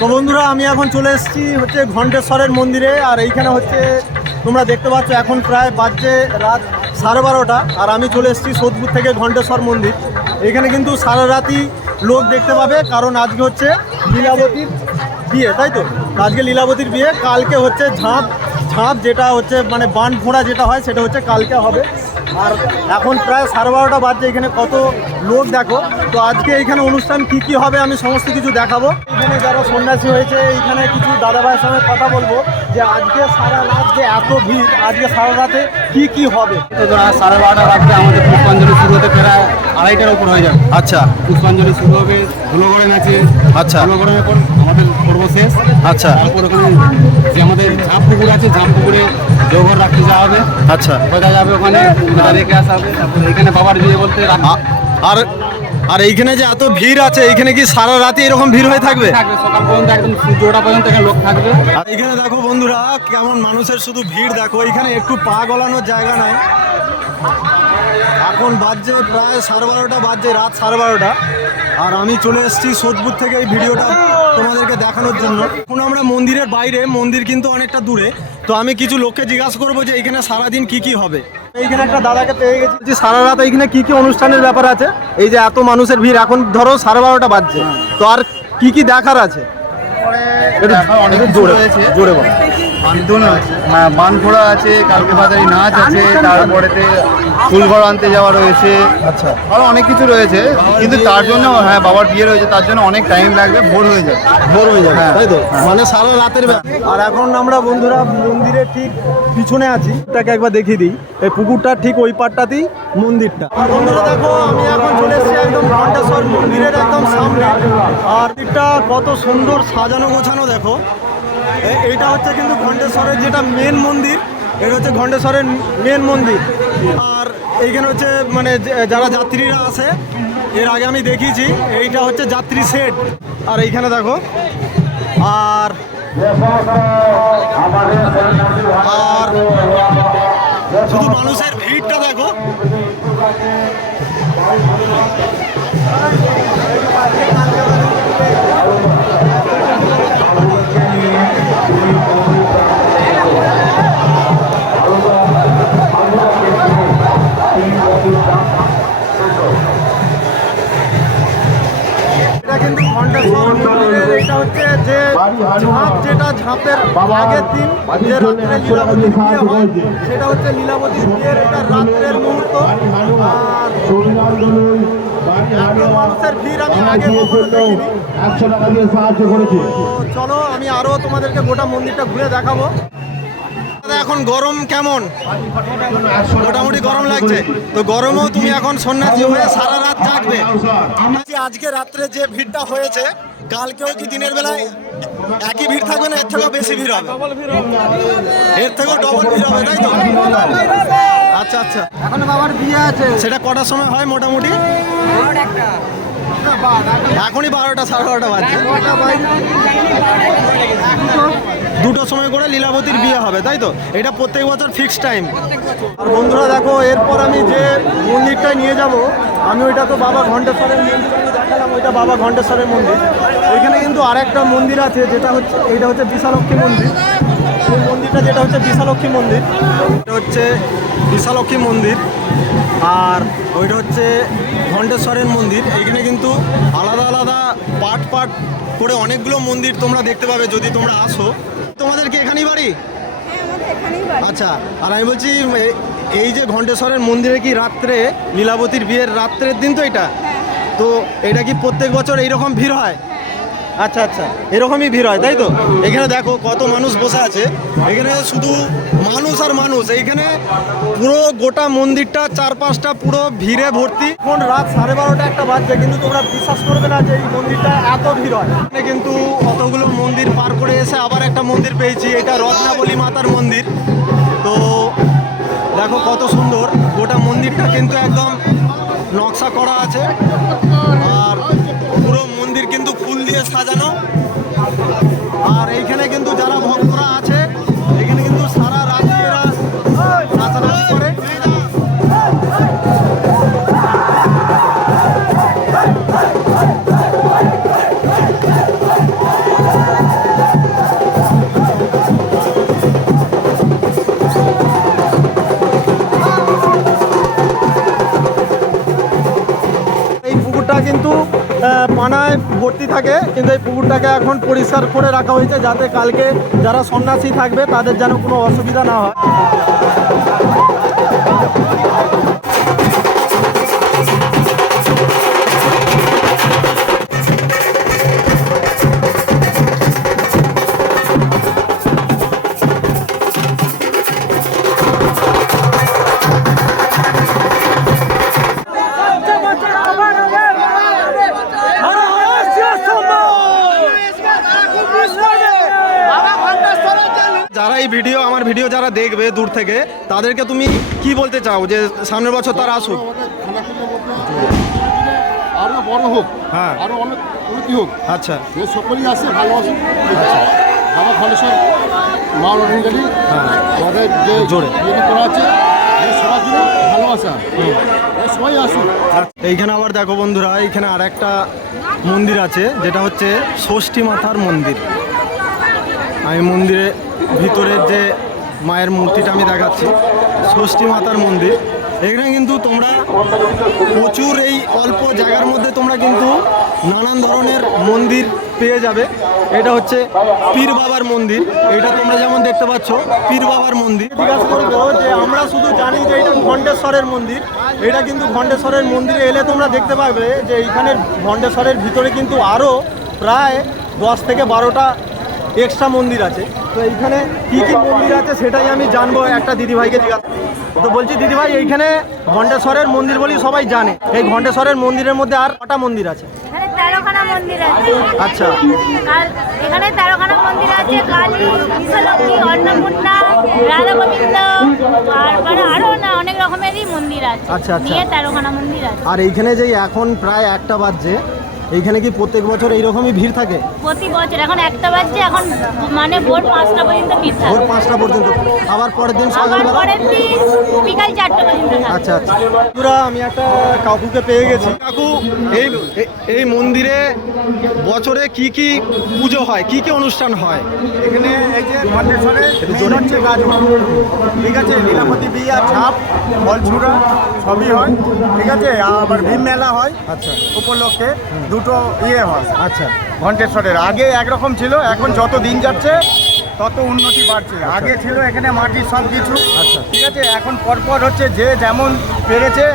তো বন্ধুরা আমি এখন চলে এসেছি হচ্ছে ঘণ্টেশ্বরের মন্দিরে। আর এইখানে হচ্ছে তোমরা দেখতে পাচ্ছ এখন প্রায় বাজছে রাত 12:30 আর আমি চলে এসেছি সোদপুর থেকে ঘণ্টেশ্বর মন্দির। এখানে কিন্তু সারা রাতই লোক দেখতে পাবে, কারণ আজকে হচ্ছে লীলাবতীর বিয়ে, তাই তো? আজকে লীলাবতীর বিয়ে, কালকে হচ্ছে ঝাঁপ যেটা হচ্ছে মানে বান ফোঁড়া যেটা হয় সেটা হচ্ছে কালকে হবে। আর এখন প্রায় 12:30 বাজছে, এখানে কত লোক দেখো। তো আজকে এইখানে অনুষ্ঠান কি হবে আমি সমস্ত কিছু দেখাবো। এখানে যারা সন্ন্যাসী হয়েছে এইখানে কিছু দাদাভাইয়ের সঙ্গে কথা বলবো যে আজকে সারা রাত যে এত ভিড়, আজকে সারা রাতে কি হবে। তো 12:30 রাত্রে আমাদের পুষ্পাঞ্জলি শুরু হতে প্রায় 2:30টার উপর হয়ে যাবে। আচ্ছা, পুষ্পাঞ্জলি শুরু হবে, ধুলোগড়েন আছে। আচ্ছা, ধুলোগড়েনের পর আমাদের পর্ব শেষ। আচ্ছা, তারপর ওখানে যে আমাদের ঝাঁপ পুকুর আছে, ঝাঁপ পুকুরে জৌঘর রাখতে যাওয়া হবে। আচ্ছা, কোথায় যাবে ওখানে রেখে আসা হবে। তারপর এখানে বাবার বিয়ে বলতে আর আর এইখানে যে এত ভিড় আছে, এইখানে কি সারা রাতে এরকম ভিড় হয়ে থাকবে? সকাল পর্যন্ত একদম সূর্য ওঠা পর্যন্ত এখানে লোক থাকবে। আর এইখানে দেখো বন্ধুরা কেমন মানুষের শুধু ভিড় দেখো, এইখানে একটু পা গলানোর জায়গা নাই। এখন বাজছে প্রায় 12:30 বাজছে, রাত 12:30। আর আমি চলে এসেছি সোদপুর থেকে এই ভিডিওটা তোমাদেরকে দেখানোর জন্য। এখন আমরা মন্দিরের বাইরে, মন্দির কিন্তু অনেকটা দূরে। তো আমি কিছু লোককে জিজ্ঞাসা করবো যে এইখানে সারাদিন কি হবে। এইখানে একটা দাদাকে পেয়ে গেছি যে সারা রাত এইখানে কি অনুষ্ঠানের ব্যাপার আছে। এই যে এত মানুষের ভিড়, এখন ধরো 12:30 বাজছে, তো আর কি দেখার আছে? অনেক জোরে হয়েছে, জোরে বল। বান ফোড়া আছে, কালকে বাজারে নাচ আছে, তারপরেতে ফুলঘর আনতে যাওয়া রয়েছে। আচ্ছা, আরো অনেক কিছু রয়েছে, কিন্তু তার জন্য হ্যাঁ বাবার বিয়ে রয়েছে, তার জন্য অনেক টাইম লাগবে, ভোর হয়ে যাবে। হ্যাঁ, তাই তো? মানে সারা রাতের ব্যাপার। আর এখন আমরা বন্ধুরা মন্দিরের ঠিক পিছনে আছি, এটাকে একবার দেখিয়ে দিই। এই পুকুরটা ঠিক ওই পাটটাতেই মন্দিরটা। আর বন্ধুরা দেখো আমি এখন চলে এসেছি একদম ঘণ্টেশ্বর মন্দিরের একদম সামনে। আর দিকটা কত সুন্দর সাজানো গোছানো দেখো। এইটা হচ্ছে কিন্তু ঘণ্টেশ্বরের যেটা মেন মন্দির, এটা হচ্ছে ঘণ্টেশ্বরের মেন মন্দির। আর এইখানে হচ্ছে মানে যারা যাত্রীরা আসে, এর আগে আমি দেখিয়েছি, এইটা হচ্ছে যাত্রী শেড। আর এইখানে দেখো, আর শুধু মানুষের ভিড়টা দেখো। এটা কিন্তু ঘণ্টেশ্বর মন্দিরের, এটা হচ্ছে যে ঝাঁপ, যেটা ঝাঁপের আগের দিন যে রাত্রে লীলাবতীর বিয়ে হয়, সেটা হচ্ছে লীলাবতীর বিয়ের এটা রাত্রের মুহূর্ত। আর মানুষের ভিড় আমি আগে কখনো দেখিনি। চলো আমি আরো তোমাদেরকে গোটা মন্দিরটা ঘুরে দেখাবো। এখন গরম কেমন? মোটামুটি গরম লাগছে। তো গরমও তুমি এখন সন্ন্যাসী হয়ে সারা রাত জাগবে। আজকে রাত্রে যে ভিড়টা হয়েছে, কালকেও কি দিনের বেলায় একই ভিড় থাকবে না? এর থেকেও বেশি ভিড় হবে? এর থেকেও ডবল ভিড় হবে, তাই তো? আচ্ছা আচ্ছা, এখন বাবার বিয়ে আছে। সেটা কটার সময় হয় মোটামুটি? এখনই 12টা 12:30 বাজছে। দুটোর সময় করে লীলাবতীর বিয়ে হবে, তাই তো? এটা প্রত্যেক বছর ফিক্সড টাইম। আর বন্ধুরা দেখো, এরপর আমি যে মন্দিরটায় নিয়ে যাব, আমি ওইটা তো বাবা ঘণ্টেশ্বরের মন্দির আমি দেখালাম, ওইটা বাবা ঘণ্টেশ্বরের মন্দির। এখানে কিন্তু আরেকটা মন্দির আছে, যেটা হচ্ছে এইটা হচ্ছে বিশালক্ষী মন্দির। এই মন্দিরটা যেটা হচ্ছে বিশালক্ষী মন্দির, এটা হচ্ছে বিশালক্ষী মন্দির। আর ওইটা হচ্ছে ঘণ্টেশ্বরের মন্দির। এইখানে কিন্তু আলাদা আলাদা পার্ট করে অনেকগুলো মন্দির তোমরা দেখতে পাবে যদি তোমরা আসো। তোমাদের কি এখানেই বাড়ি? আচ্ছা, আর আমি বলছি এই যে ঘণ্টেশ্বরের মন্দিরে কি রাত্রে লীলাবতীর বিয়ের রাত্রের দিন তো এটা, তো এটা কি প্রত্যেক বছর এইরকম ভিড় হয়? আচ্ছা আচ্ছা, এরকমই ভিড় হয়, তাই তো? এখানে দেখো কত মানুষ বসে আছে, এখানে শুধু মানুষ আর মানুষ। এইখানে পুরো গোটা মন্দিরটা চারপাশটা পুরো ভিড়ে ভর্তি। এখন রাত 12:30 একটা বাজছে, কিন্তু তোমরা বিশ্বাস করবে না যে এই মন্দিরটা এত ভিড় হয়। এখানে কিন্তু অতগুলো মন্দির পার করে এসে আবার একটা মন্দির পেয়েছি, এটা রত্নাবলী মাতার মন্দির। তো দেখো কত সুন্দর গোটা মন্দিরটা কিন্তু একদম নকশা করা আছে। আর পুরো মন্দির কিন্তু ফুল দিয়ে সাজানো। আর এইখানে কিন্তু যারা ভক্তরা আছে, এখানে কিন্তু সারা রাত এরা নাচানাচি করে। থাকে, কিন্তু এই পুকুরটাকে এখন পরিষ্কার করে রাখা হয়েছে যাতে কালকে যারা সন্ন্যাসী থাকবে তাদের যেন কোনো অসুবিধা না হয়। যারা এই ভিডিও আমার ভিডিও যারা দেখবে দূর থেকে তাদেরকে তুমি কি বলতে চাও যে সামনের বছর তারা আসুক? আরো বড় হোক, হ্যাঁ, আরো অনেক উন্নতি হোক। আচ্ছা, যে সকলেই আসে ভালো আসুক। বাবা খন্ডেশ্বর মা রঞ্জনী আমাদের যে জোরে ইয়ে করা আছে সবার জন্য ভালোবাসা, সবাই আসুক। এইখানে আবার দেখো বন্ধুরা, এইখানে আর একটা মন্দির আছে যেটা হচ্ছে ষষ্ঠী মাতার মন্দির। আমি মন্দিরের ভিতরের যে মায়ের মূর্তিটা আমি দেখাচ্ছি, ষষ্ঠী মাতার মন্দির। এখানে কিন্তু তোমরা প্রচুর এই অল্প জায়গার মধ্যে তোমরা কিন্তু নানান ধরনের মন্দির পেয়ে যাবে। এটা হচ্ছে পীর বাবার মন্দির, এটা তোমরা যেমন দেখতে পাচ্ছ পীর বাবার মন্দির। জিজ্ঞাসা করবো যে আমরা শুধু জানি যে এটা ঘণ্টেশ্বরের মন্দির, এটা কিন্তু ঘণ্টেশ্বরের মন্দিরে এলে তোমরা দেখতে পাবে যে এইখানে ঘণ্টেশ্বরের ভিতরে কিন্তু আরও প্রায় 10 থেকে 12টা এক্সট্রা মন্দির আছে। তো এইখানে কী কী মন্দির আছে সেটাই আমি জানবো একটা দিদিভাইকে জিজ্ঞাসা। তো বলছি দিদিভাই, এইখানে ঘণ্টেশ্বরের মন্দির বলি সবাই জানে, এই ঘণ্টেশ্বরের মন্দিরের মধ্যে আর কটা মন্দির আছে? এখানে 13খানা মন্দির আছে। আচ্ছা, এখানে 13খানা মন্দির আছে। কালী, বিশ্বলক্ষ্মী, অন্নপূর্ণা, রাধা গোবিন্দ, তারপরে আরও না অনেক রকমেরই মন্দির আছে। আচ্ছা, আচ্ছা। নিয়ে 13খানা মন্দির আছে। আর এইখানে যে এখন প্রায় 1টা বাজছে, এইখানে কি প্রত্যেক বছর এইরকমই ভিড় থাকে? প্রতি বছর এখন 1টা বাজছে, এখন মানে ভোর 5টা পর্যন্ত ভিড় থাকে। ভোর 5টা পর্যন্ত, আবার পরের দিন আবার সকালবেলা? পরের দিন বিকাল 4টা পর্যন্ত থাকে। আচ্ছা আচ্ছা। বন্ধুরা, আমি একটা কাকুকে পেয়ে গেছি। কাকু, এই মন্দিরে বছরে কি কি পুজো হয়, কি কি অনুষ্ঠান হয়? এখানে এই যে ঘণ্টেশ্বরে মেন হচ্ছে গাজন, ঠিক আছে, লীলাপতি বিয়া, ছাপ, ফলছুড়া সবই হয়, ঠিক আছে। আবার ভীম মেলা হয়, আচ্ছা উপলক্ষে দুটো ইয়ে হয়। আচ্ছা ঘণ্টেশ্বরের আগে একরকম ছিল, এখন যত দিন যাচ্ছে তত উন্নতি বাড়ছে। আগে ছিল এখানে মাটির সব কিছু, আচ্ছা। ঠিক আছে। এখন পরপর হচ্ছে যে যেমন পেরেছে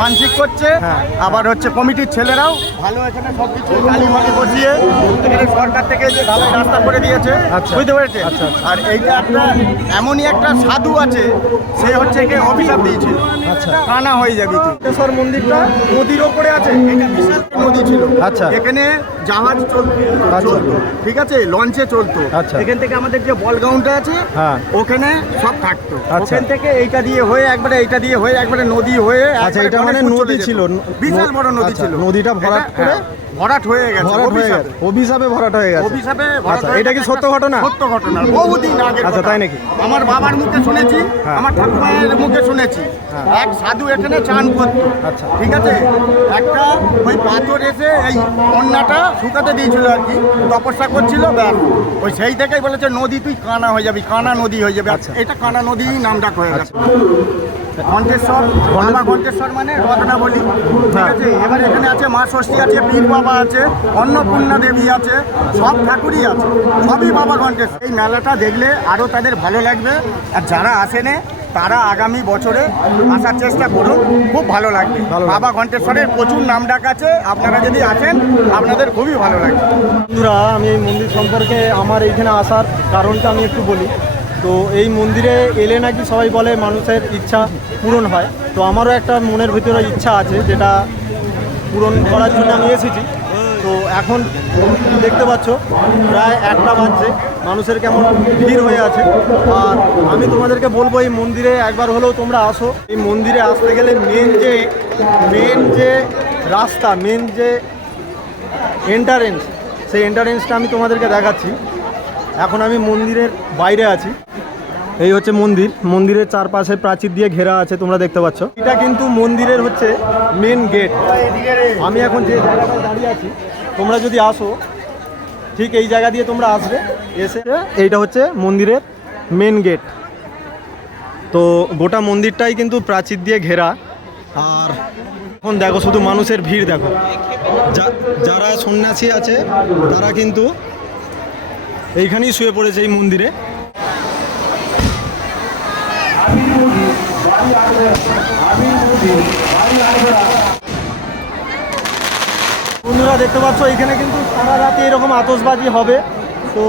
মানসিক করছে, হ্যাঁ। আবার হচ্ছে কমিটির ছেলেরাও ভালো এখানে সব কিছু গালি মাটি বসিয়ে এখানে সরকার থেকে যে ঢালাই রাস্তা করে দিয়েছে, আচ্ছা। বুঝতে পেরেছে। আচ্ছা, আচ্ছা। আর এইটা একটা এমনই একটা সাধু আছে, সে হচ্ছে একে অভিশাপ দিয়েছে, আচ্ছা। কানা হয়ে যাবি তুই। ঘণ্টেশ্বর মন্দিরটা নদীর ওপরে আছে, এটা বিশাল নদী ছিল। আচ্ছা। এখানে জাহাজ চলতো, ঠিক আছে, লঞ্চে চলতো। আচ্ছা। এখান থেকে আমাদের যে বল গ্রাউন্ডটা আছে, হ্যাঁ। ওখানে সব থাকতো। আচ্ছা। ওখান থেকে এইটা দিয়ে হয়ে একবারে এইটা দিয়ে হয়ে একবারে নদী হয়ে আচ্ছা, একবারে এটা মানে গণেশপুর নদী চলে যেত। ছিল? বিশাল বড় নদী আচ্ছা, ছিল। নদীটা ভরাট এটা, করে? ভরাট হয়ে গেছে, ভরাট হয়ে অভিশাপে। গেছে, অভিশাপে ভরাট হয়ে গেছে। অভিশাপে ভরাট আচ্ছা, হয়ে এটা কি গেছে। সত্য ঘটনা? সত্য ঘটনা, বহুদিন আগে। আচ্ছা, তাই নাকি? আমার বাবার মুখে শুনেছি, হ্যাঁ। আমার ঠাকুমায়ের মুখে শুনেছি। হ্যাঁ। এক সাধু এখানে চান করতো, আচ্ছা। ঠিক আছে। একটা ওই পাথর এসে এই অন্যটা শুকাতে দিয়েছিল আর কি, তপস্যা করছিল, ব্যাস ওই সেই থেকেই বলেছে নদী তুই কানা হয়ে যাবি, কানা নদী হয়ে যাবে। আচ্ছা। এটা কানা নদী নাম ডাক হয়ে গেছে। আচ্ছা। ঘণ্টেশ্বর, বাবা ঘণ্টেশ্বর মানে রত্নাবলী, ঠিক আছে। এবার এখানে আছে মা ষষ্ঠী আছে, পীর বাবা আছে, অন্নপূর্ণা দেবী আছে, সব ঠাকুরই আছে, সবই বাবা ঘণ্টেশ্বর। এই মেলাটা দেখলে আরও তাদের ভালো লাগবে, আর যারা আসেনে তারা আগামী বছরে আসার চেষ্টা করুন, খুব ভালো লাগবে। বাবা ঘণ্টেশ্বরের প্রচুর নাম ডাক আছে, আপনারা যদি আসেন আপনাদের খুবই ভালো লাগবে। বন্ধুরা, আমি এই মন্দির সম্পর্কে আমার এইখানে আসার কারণটা আমি একটু বলি। তো এই মন্দিরে এলে নাকি সবাই বলে মানুষের ইচ্ছা পূরণ হয়। তো আমারও একটা মনের ভিতরে ইচ্ছা আছে, যেটা পূরণ করার জন্য আমি এসেছি। তো এখন দেখতে পাচ্ছ প্রায় 1টা বাজছে, মানুষের কেমন ভিড় হয়ে আছে। আর আমি তোমাদেরকে বলবো এই মন্দিরে একবার হলেও তোমরা আসো। এই মন্দিরে আসতে গেলে মেন যে রাস্তা, মেন যে এন্ট্রান্স, সেই এন্ট্রান্সটা আমি তোমাদেরকে দেখাচ্ছি। এখন আমি মন্দিরের বাইরে আছি। এই হচ্ছে মন্দির, মন্দিরের চারপাশে প্রাচীর দিয়ে ঘেরা আছে, তোমরা দেখতে পাচ্ছ। এটা কিন্তু মন্দিরের হচ্ছে মেন গেট। আমি এখন যে জায়গাটায় দাঁড়িয়ে আছি, তোমরা যদি আসো ঠিক এই জায়গা দিয়ে তোমরা আসবে, এসে এইটা হচ্ছে মন্দিরের মেন গেট। তো গোটা মন্দিরটাই কিন্তু প্রাচীর দিয়ে ঘেরা। আর এখন দেখো শুধু মানুষের ভিড় দেখো, যারা সন্ন্যাসী আছে তারা কিন্তু এইখানেই শুয়ে পড়েছে এই মন্দিরে। বন্ধুরা দেখতে পাচ্ছ এখানে কিন্তু সারা রাতে এরকম আতশবাজি হবে। তো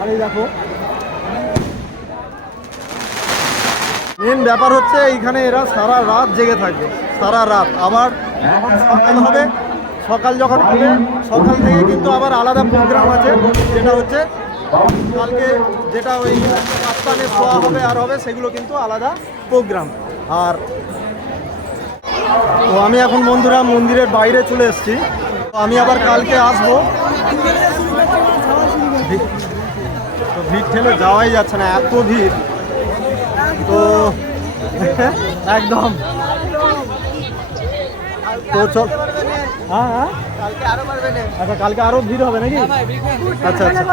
আরে দেখো মেন ব্যাপার হচ্ছে এইখানে এরা সারা রাত জেগে থাকবে, সারা রাত। আবার যখন সকাল হবে, সকাল যখন হবে সকাল থেকে কিন্তু আবার আলাদা প্রোগ্রাম আছে, যেটা হচ্ছে কালকে যেটা ওই আস্থানে শোয়া হবে আর হবে, সেগুলো কিন্তু আলাদা প্রোগ্রাম। আর তো আমি এখন বন্ধুরা মন্দিরের বাইরে চলে এসেছি, তো আমি আবার কালকে আসবো। তো ভিড় ঠেলে যাওয়াই যাচ্ছে না, এত ভিড়। তো একদম তো চল, হ্যাঁ হ্যাঁ আচ্ছা কালকে আরও ভিড় হবে নাকি? আচ্ছা আচ্ছা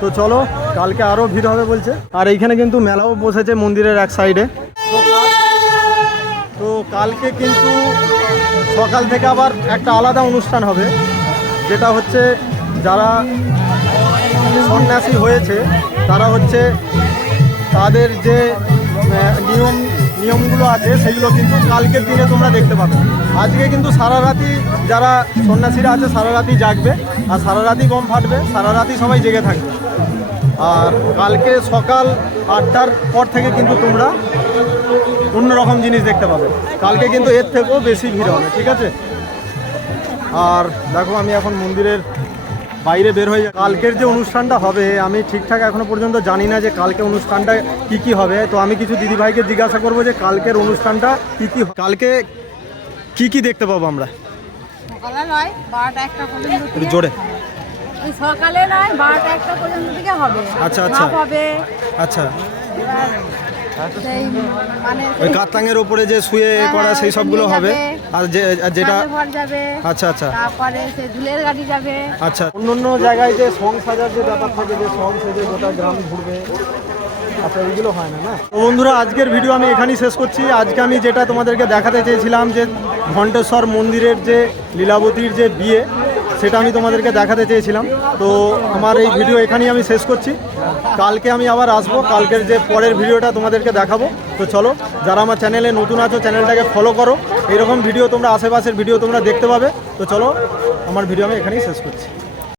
তো চলো, কালকে আরও ভিড় হবে বলছে। আর এইখানে কিন্তু মেলাও বসেছে মন্দিরের এক সাইডে। তো কালকে কিন্তু সকাল থেকে আবার একটা আলাদা অনুষ্ঠান হবে, যেটা হচ্ছে যারা সন্ন্যাসী হয়েছে তারা হচ্ছে তাদের যে নিয়মগুলো আছে সেগুলো কিন্তু কালকের দিনে তোমরা দেখতে পাবে। আজকে কিন্তু সারা রাতি যারা সন্ন্যাসীরা আছে সারা রাতি জাগবে, আর সারা রাতি গম ফাটবে, সারা রাতি সবাই জেগে থাকবে। আর কালকে সকাল 8টার পর থেকে কিন্তু তোমরা অন্যরকম জিনিস দেখতে পাবে। কালকে কিন্তু এর থেকেও বেশি ভিড় হবে, ঠিক আছে? আর দেখো আমি এখন মন্দিরের বাইরে বের হয়ে যাই। কালকের যে অনুষ্ঠানটা হবে আমি ঠিকঠাক এখনো পর্যন্ত জানি না যে কালকে অনুষ্ঠানটা কি হবে। তো আমি কিছু দিদিভাইকে জিজ্ঞাসা করবো যে কালকের অনুষ্ঠানটা কি কালকে কি দেখতে পাবো আমরা। সকালে নয় 12টা 1টা পর্যন্ত একটু জোরে। ওই সকালে নয় 12টা 1টা পর্যন্ত থেকে হবে। আচ্ছা আচ্ছা হবে আচ্ছা সেই মানে ওই কাতাঙের উপরে যে শুয়ে করা সেই সবগুলো হবে। আর যেটা ঘর যাবে, আচ্ছা আচ্ছা তারপরে সে ঝুলের গাড়ি যাবে। আচ্ছা অন্য জায়গায় যে সং সাজার যে ব্যাপার থাকে, যে সং সেজে গোটা গ্রাম ঘুরবে, আচ্ছা এইগুলো হয় না। তো বন্ধুরা আজকের ভিডিও আমি এখানেই শেষ করছি। আজকে আমি যেটা তোমাদেরকে দেখাতে চেয়েছিলাম যে ঘণ্টেশ্বর মন্দিরের যে লীলাবতীর যে বিয়ে, সেটা আমি তোমাদেরকে দেখাতে চেয়েছিলাম। তো আমার এই ভিডিও এখানেই আমি শেষ করছি। কালকে আমি আবার আসবো, কালকের যে পরের ভিডিওটা তোমাদেরকে দেখাবো। তো চলো, যারা আমার চ্যানেলে নতুন আছো চ্যানেলটাকে ফলো করো, এইরকম ভিডিও তোমরা আশেপাশের ভিডিও তোমরা দেখতে পাবে। তো চলো, আমার ভিডিও আমি এখানেই শেষ করছি।